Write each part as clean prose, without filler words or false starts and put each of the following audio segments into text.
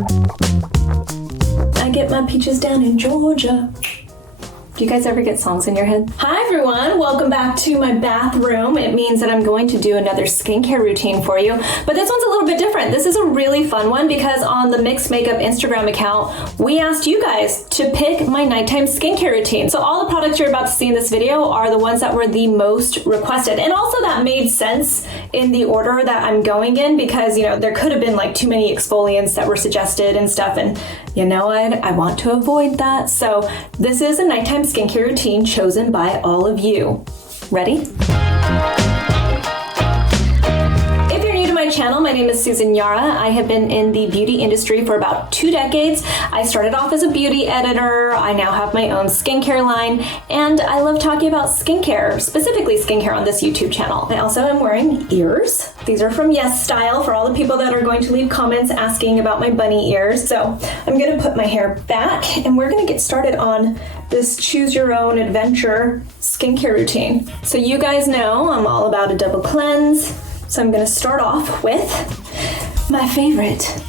I get my peaches down in Georgia. Do you guys ever get songs in your head? Hi everyone, welcome back to my bathroom. It means that I'm going to do another skincare routine for you, but this one's a little bit different. This is a really fun one because on the Mixed Makeup Instagram account, we asked you guys to pick my nighttime skincare routine. So all the products you're about to see in this video are the ones that were the most requested. And also that made sense in the order that I'm going in because, you know, there could have been like too many exfoliants that were suggested and stuff, and you know what? I want to avoid that. So this is a nighttime skincare routine chosen by all of you. Ready? If you're new to my channel, my name is Susan Yara. I have been in the beauty industry for about 2 decades. I started off as a beauty editor. I now have my own skincare line, and I love talking about skincare, specifically skincare on this YouTube channel. I also am wearing ears. These are from Yes Style for all the people that are going to leave comments asking about my bunny ears. So I'm gonna put my hair back and we're gonna get started on this choose your own adventure skincare routine. So you guys know I'm all about a double cleanse. So I'm gonna start off with my favorite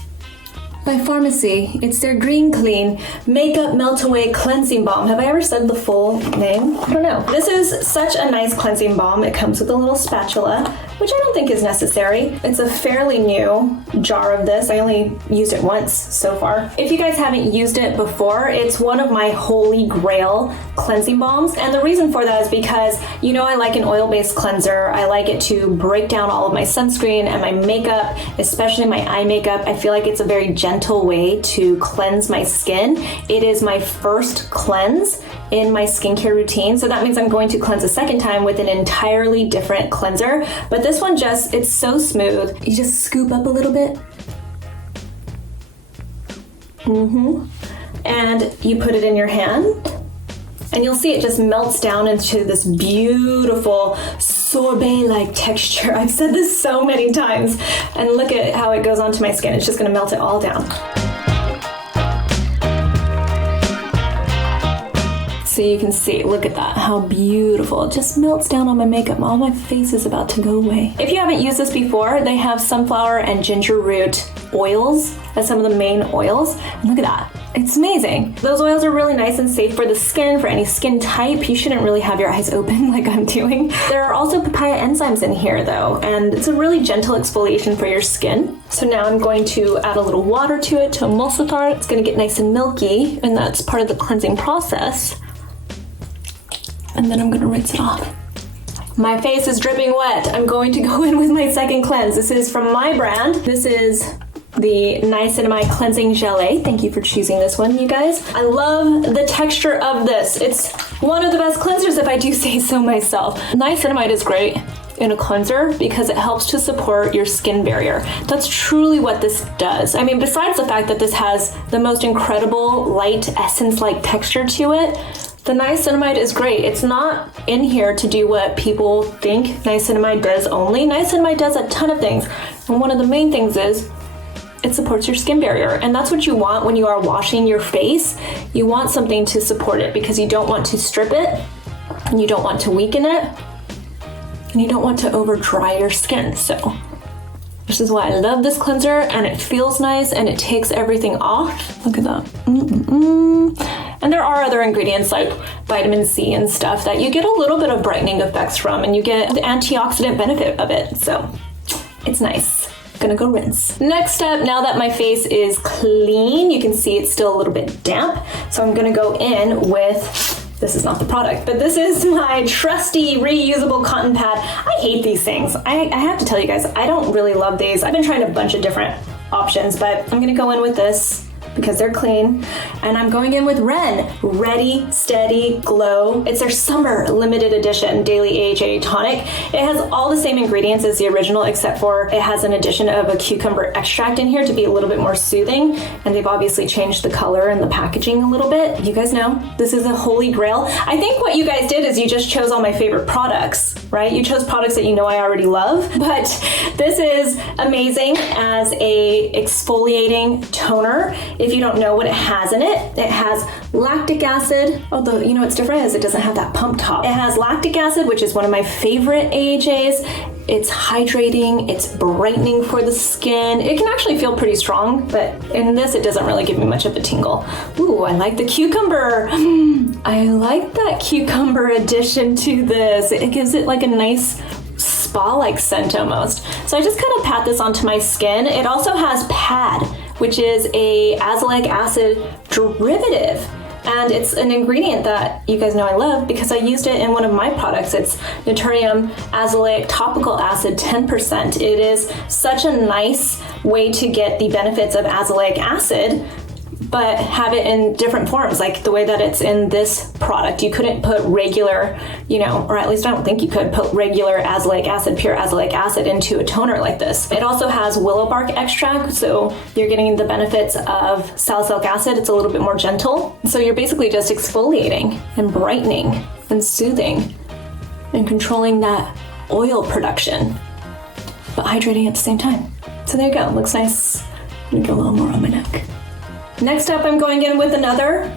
by Farmacy. It's their Green Clean Makeup Meltaway Cleansing Balm. Have I ever said the full name? I don't know. This is such a nice cleansing balm. It comes with a little spatula, which I don't think is necessary. It's a fairly new jar of this. I only used it once so far. If you guys haven't used it before, it's one of my holy grail cleansing balms. And the reason for that is because, you know, I like an oil-based cleanser. I like it to break down all of my sunscreen and my makeup, especially my eye makeup. I feel like it's a very gentle way to cleanse my skin. It is my first cleanse in my skincare routine, so that means I'm going to cleanse a second time with an entirely different cleanser. But this one it's so smooth. You just scoop up a little bit. And you put it in your hand, and you'll see it just melts down into this beautiful sorbet-like texture. I've said this so many times, and look at how it goes onto my skin. It's just gonna melt it all down. So you can see, look at that, how beautiful. It just melts down on my makeup. All my face is about to go away. If you haven't used this before, they have sunflower and ginger root oils as some of the main oils. And look at that. It's amazing. Those oils are really nice and safe for the skin, for any skin type. You shouldn't really have your eyes open like I'm doing. There are also papaya enzymes in here though, and it's a really gentle exfoliation for your skin. So now I'm going to add a little water to it to emulsify it. It's gonna get nice and milky, and that's part of the cleansing process. And then I'm gonna rinse it off. My face is dripping wet. I'm going to go in with my second cleanse. This is from my brand. This is the Niacinamide Cleansing Gelée. Thank you for choosing this one, you guys. I love the texture of this. It's one of the best cleansers, if I do say so myself. Niacinamide is great in a cleanser because it helps to support your skin barrier. That's truly what this does. I mean, besides the fact that this has the most incredible light essence-like texture to it, the niacinamide is great. It's not in here to do what people think niacinamide does only. Niacinamide does a ton of things. And one of the main things is it supports your skin barrier. And that's what you want when you are washing your face. You want something to support it because you don't want to strip it, and you don't want to weaken it, and you don't want to over dry your skin. So this is why I love this cleanser, and it feels nice and it takes everything off. Look at that. And there are other ingredients like vitamin C and stuff that you get a little bit of brightening effects from, and you get the antioxidant benefit of it. So it's nice. Gonna go rinse. Next step, now that my face is clean, you can see it's still a little bit damp. So I'm gonna go in with, this is not the product, but this is my trusty reusable cotton pad. I hate these things. I have to tell you guys, I don't really love these. I've been trying a bunch of different options, but I'm gonna go in with this because they're clean. And I'm going in with Ren, Ready, Steady, Glow. It's their summer limited edition daily AHA tonic. It has all the same ingredients as the original, except for it has an addition of a cucumber extract in here to be a little bit more soothing. And they've obviously changed the color and the packaging a little bit. You guys know, this is a holy grail. I think what you guys did is you just chose all my favorite products, right? You chose products that you know I already love, but this is amazing as a exfoliating toner. If you don't know what it has in it, it has lactic acid, although you know what's different is it doesn't have that pump top. It has lactic acid, which is one of my favorite AHAs. It's hydrating, it's brightening for the skin. It can actually feel pretty strong, but in this, it doesn't really give me much of a tingle. Ooh, I like the cucumber. I like that cucumber addition to this. It gives it like a nice spa-like scent almost. So I just kind of pat this onto my skin. It also has PAD, which is a azelaic acid derivative. And it's an ingredient that you guys know I love because I used it in one of my products. It's NATURIUM Azelaic Topical Acid 10%. It is such a nice way to get the benefits of azelaic acid, but have it in different forms, like the way that it's in this product. You couldn't put regular, or at least I don't think you could put regular azelaic acid, pure azelaic acid into a toner like this. It also has willow bark extract, so you're getting the benefits of salicylic acid. It's a little bit more gentle. So you're basically just exfoliating and brightening and soothing and controlling that oil production, but hydrating at the same time. So there you go, looks nice. I'm gonna go a little more on my neck. Next up, I'm going in with another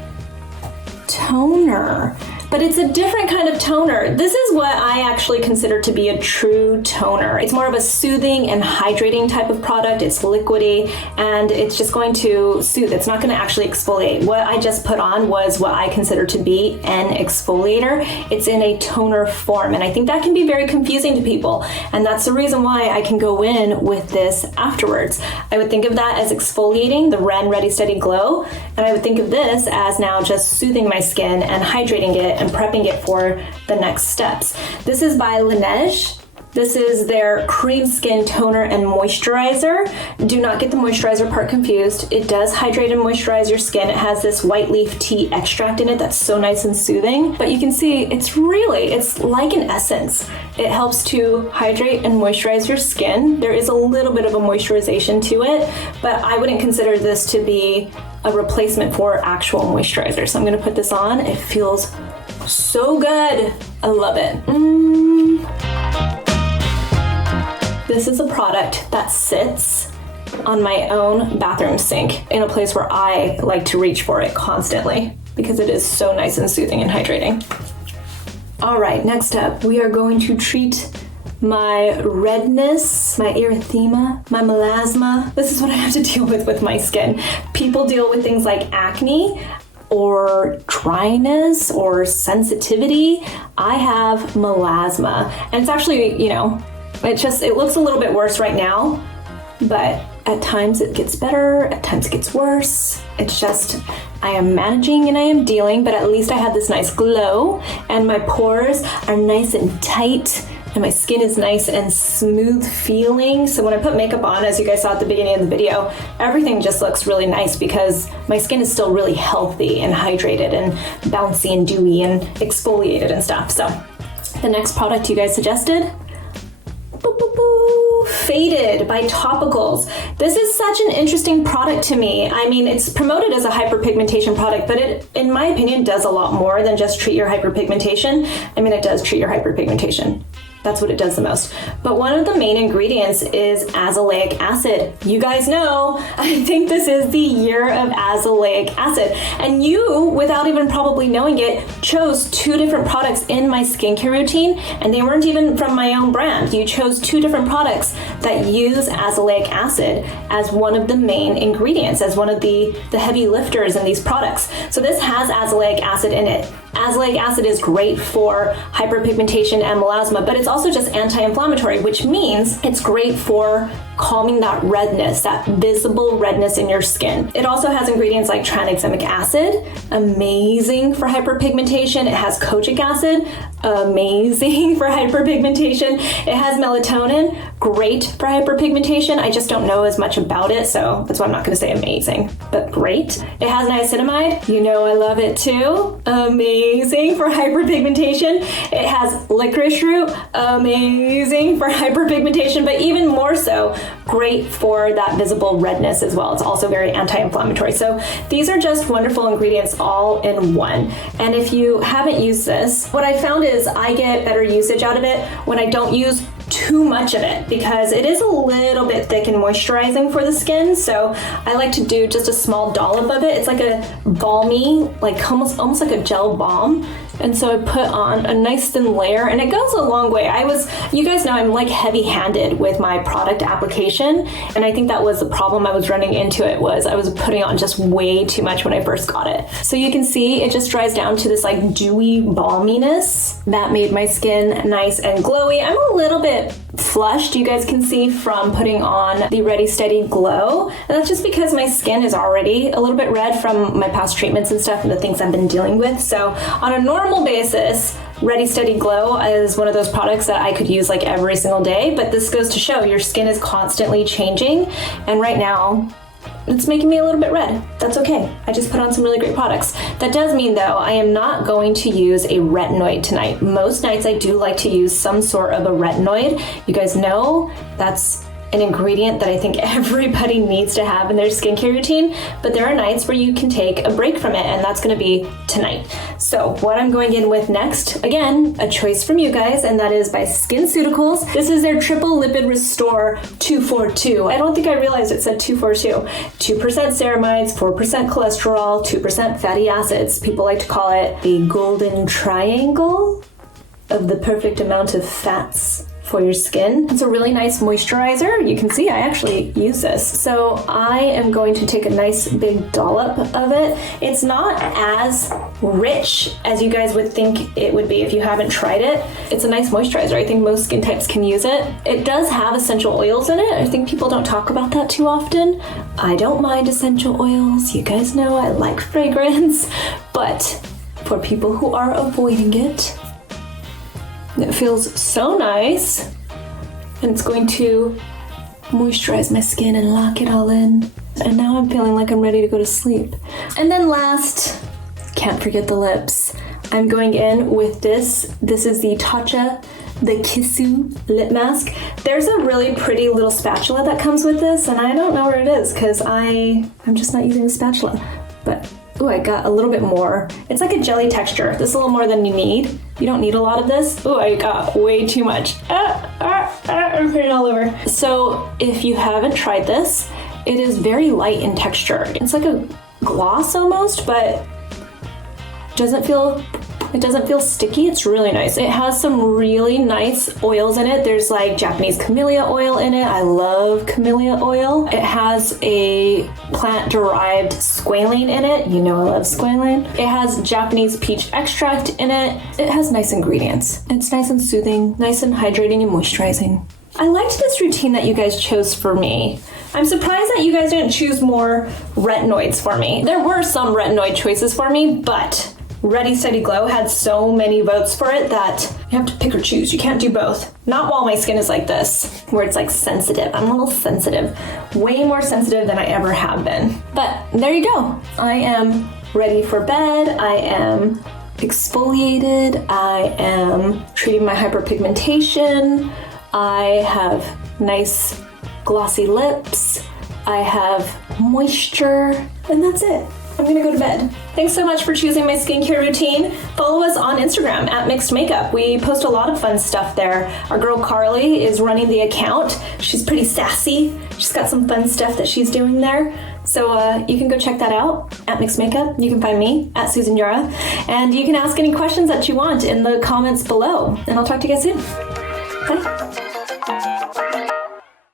toner, but it's a different kind of toner. This is what I actually consider to be a true toner. It's more of a soothing and hydrating type of product. It's liquidy and it's just going to soothe. It's not going to actually exfoliate. What I just put on was what I consider to be an exfoliator. It's in a toner form, and I think that can be very confusing to people, and that's the reason why I can go in with this afterwards. I would think of that as exfoliating, the Ren Ready Steady Glow, and I would think of this as now just soothing my skin and hydrating it and prepping it for the next steps. This is by Laneige. This is their cream skin toner and moisturizer. Do not get the moisturizer part confused. It does hydrate and moisturize your skin. It has this white leaf tea extract in it that's so nice and soothing. But you can see it's like an essence. It helps to hydrate and moisturize your skin. There is a little bit of a moisturization to it, but I wouldn't consider this to be a replacement for actual moisturizer. So I'm gonna put this on. It feels so good. I love it. This is a product that sits on my own bathroom sink in a place where I like to reach for it constantly because it is so nice and soothing and hydrating. All right, next up, we are going to treat my redness, my erythema, my melasma. This is what I have to deal with my skin. People deal with things like acne or dryness or sensitivity. I have melasma, and it's actually, it looks a little bit worse right now, but at times it gets better, at times it gets worse. It's just, I am managing and I am dealing, but at least I have this nice glow and my pores are nice and tight and my skin is nice and smooth feeling. So when I put makeup on, as you guys saw at the beginning of the video, everything just looks really nice because my skin is still really healthy and hydrated and bouncy and dewy and exfoliated and stuff. So the next product you guys suggested, Faded by Topicals. This is such an interesting product to me. I mean, it's promoted as a hyperpigmentation product, but it, in my opinion, does a lot more than just treat your hyperpigmentation. I mean, it does treat your hyperpigmentation. That's what it does the most. But one of the main ingredients is azelaic acid. You guys know, I think this is the year of azelaic acid. And you, without even probably knowing it, chose 2 different products in my skincare routine, and they weren't even from my own brand. You chose 2 different products that use azelaic acid as one of the main ingredients, as one of the heavy lifters in these products. So this has azelaic acid in it. Azelaic acid is great for hyperpigmentation and melasma, but it's also just anti-inflammatory, which means it's great for calming that redness, that visible redness in your skin. It also has ingredients like tranexamic acid, amazing for hyperpigmentation. It has kojic acid, amazing for hyperpigmentation. It has melatonin, great for hyperpigmentation. I just don't know as much about it, so that's why I'm not gonna say amazing, but great. It has niacinamide, you know I love it too, amazing for hyperpigmentation. It has licorice root, amazing for hyperpigmentation, but even more so, great for that visible redness as well. It's also very anti-inflammatory. So these are just wonderful ingredients all in one. And if you haven't used this, what I found is I get better usage out of it when I don't use too much of it, because it is a little bit thick and moisturizing for the skin. So I like to do just a small dollop of it. It's like a balmy, like almost like a gel balm. And so I put on a nice thin layer, and it goes a long way. You guys know I'm like heavy-handed with my product application, and I think that was the problem I was running into. I was putting on just way too much when I first got it. So you can see it just dries down to this like dewy balminess that made my skin nice and glowy. I'm a little bit flushed, you guys can see from putting on the Ready Steady Glow, and that's just because my skin is already a little bit red from my past treatments and stuff and the things I've been dealing with. So on a normal basis, Ready Steady Glow is one of those products that I could use like every single day, but this goes to show your skin is constantly changing, and right now it's making me a little bit red. That's okay. I just put on some really great products. That does mean though, I am not going to use a retinoid tonight. Most nights I do like to use some sort of a retinoid. You guys know that's an ingredient that I think everybody needs to have in their skincare routine, but there are nights where you can take a break from it, and that's gonna be tonight. So what I'm going in with next, again, a choice from you guys, and that is by SkinCeuticals. This is their Triple Lipid Restore 242. I don't think I realized it said 242. 2% ceramides, 4% cholesterol, 2% fatty acids. People like to call it the golden triangle of the perfect amount of fats for your skin. It's a really nice moisturizer. You can see I actually use this. So I am going to take a nice big dollop of it. It's not as rich as you guys would think it would be if you haven't tried it. It's a nice moisturizer. I think most skin types can use it. It does have essential oils in it. I think people don't talk about that too often. I don't mind essential oils. You guys know I like fragrance, but for people who are avoiding it, it feels so nice, and it's going to moisturize my skin and lock it all in. And now I'm feeling like I'm ready to go to sleep. And then last, can't forget the lips. I'm going in with this. This is the Tatcha, the Kissu lip mask. There's a really pretty little spatula that comes with this, and I don't know where it is because I'm just not using the spatula. But ooh, I got a little bit more. It's like a jelly texture. This is a little more than you need. You don't need a lot of this. Ooh, I got way too much. I'm putting it all over. So if you haven't tried this, it is very light in texture. It's like a gloss almost, but it doesn't feel sticky. It's really nice. It has some really nice oils in it. There's like Japanese camellia oil in it. I love camellia oil. It has a plant-derived squalene in it. You know I love squalene. It has Japanese peach extract in it. It has nice ingredients. It's nice and soothing, nice and hydrating and moisturizing. I liked this routine that you guys chose for me. I'm surprised that you guys didn't choose more retinoids for me. There were some retinoid choices for me, but Ready Steady Glow had so many votes for it that you have to pick or choose. You can't do both. Not while my skin is like this, where it's like sensitive. I'm a little sensitive, way more sensitive than I ever have been. But there you go. I am ready for bed. I am exfoliated. I am treating my hyperpigmentation. I have nice glossy lips. I have moisture, and that's it. I'm gonna go to bed. Thanks so much for choosing my skincare routine. Follow us on Instagram at Mixed Makeup. We post a lot of fun stuff there. Our girl Carly is running the account. She's pretty sassy. She's got some fun stuff that she's doing there. So you can go check that out at Mixed Makeup. You can find me at Susan Yara. And you can ask any questions that you want in the comments below. And I'll talk to you guys soon. Bye.